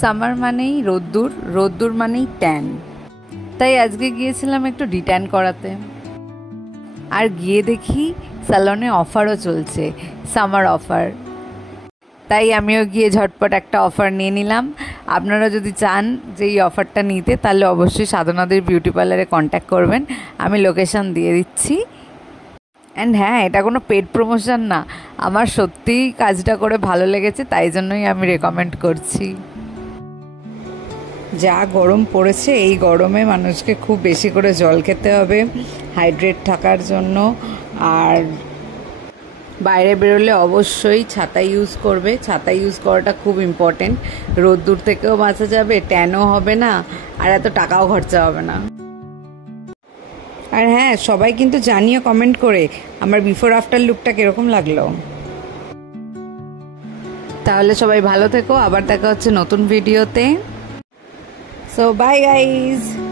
Summer মানেই রোদ্দুর, রোদ্দুর মানেই ট্যান। তাই আজকে গিয়েছিলাম একটু ডিট্যান করাতে। আর গিয়ে দেখি স্যালনে অফারও চলছে, সামার অফার। তাই আমিও গিয়ে ঝটপট একটা অফার নিয়ে নিলাম। আপনারা যদি চান যে এই অফারটা নিতে, তাহলে অবশ্যই সাধনাদের বিউটি পার্লারে কন্ট্যাক্ট করবেন, আমি লোকেশন দিয়ে দিচ্ছি। অ্যান্ড হ্যাঁ, এটা কোনো পেড প্রমোশন না, আমার সত্যিই কাজটা করে ভালো লেগেছে, তাই জন্যই আমি রেকমেন্ড করছি। যা গরম পড়েছে, এই গরমে মানুষকে খুব বেশি করে জল খেতে হবে হাইড্রেট থাকার জন্য। আর বাইরে বেরোলে অবশ্যই ছাতা ইউজ করবে, ছাতা ইউজ করাটা খুব ইম্পর্টেন্ট। রোদ্দুর থেকেও বাঁচা যাবে, ট্যানও হবে না, আর এত টাকাও খরচা হবে না। আর হ্যাঁ, সবাই কিন্তু জানিও কমেন্ট করে আমার বিফোর আফটার লুকটা কীরকম লাগলো। তাহলে সবাই ভালো থেকো, আবার দেখা হচ্ছে নতুন ভিডিওতে। So by guys.